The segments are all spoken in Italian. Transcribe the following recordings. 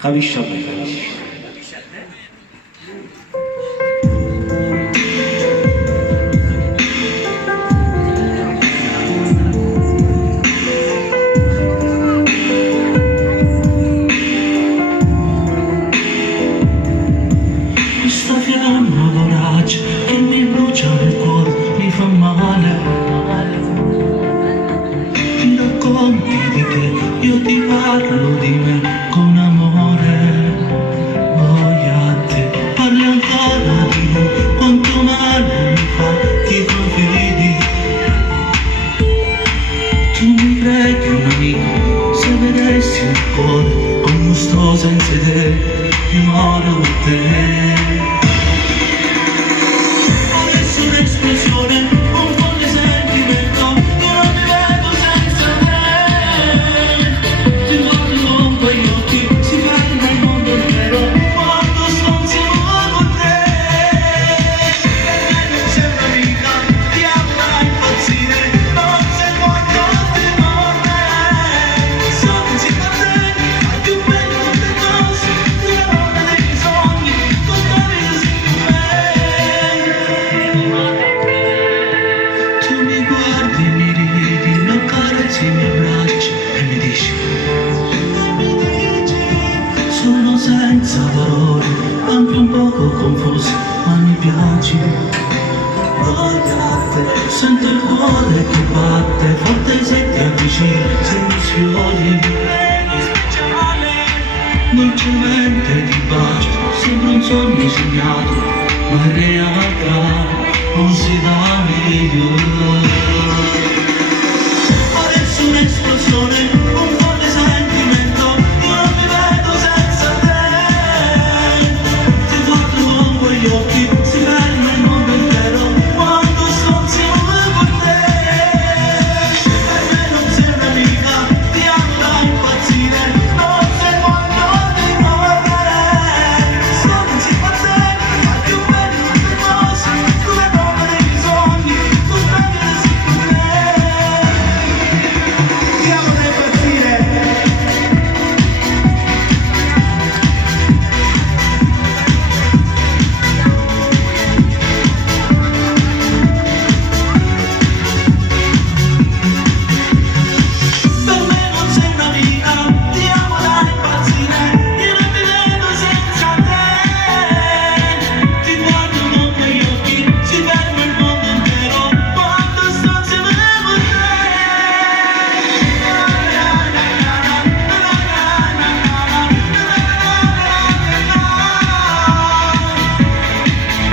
Capisci a me, capisci. Questa fiamma vorace che mi brucia nel cuore, mi fa male. Ti racconti di te, io ti parlo di me con amore. Voglio a te, parli ancora di lui, quanto male mi fa che confidi. Tu mi credi un amico, se vedessi il cuore come sto senza te, io moro per te. I miei bracci e mi dici sono senza dolore, anche un poco confuso, ma mi piaci. Voglio a te, sento il cuore che batte forte, se ti avvicini, se mi sfiori. Dolcemente ti bacio, sembra un sogno sognato, ma in realtà non si dà meglio. Un'esplosione, un forte sentimento, io non mi vedo senza te. Ti guardo con quegli occhi, si ferma il mondo intero, quando sto insieme con te. Per me non sei un'amica, ti amo da impazzire, non sei quanto ti vorrei. Sono insieme a te, ma più bello tutte cose, come prova dei sogni, tu stavi così con me.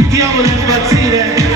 Ti amo da impazzire.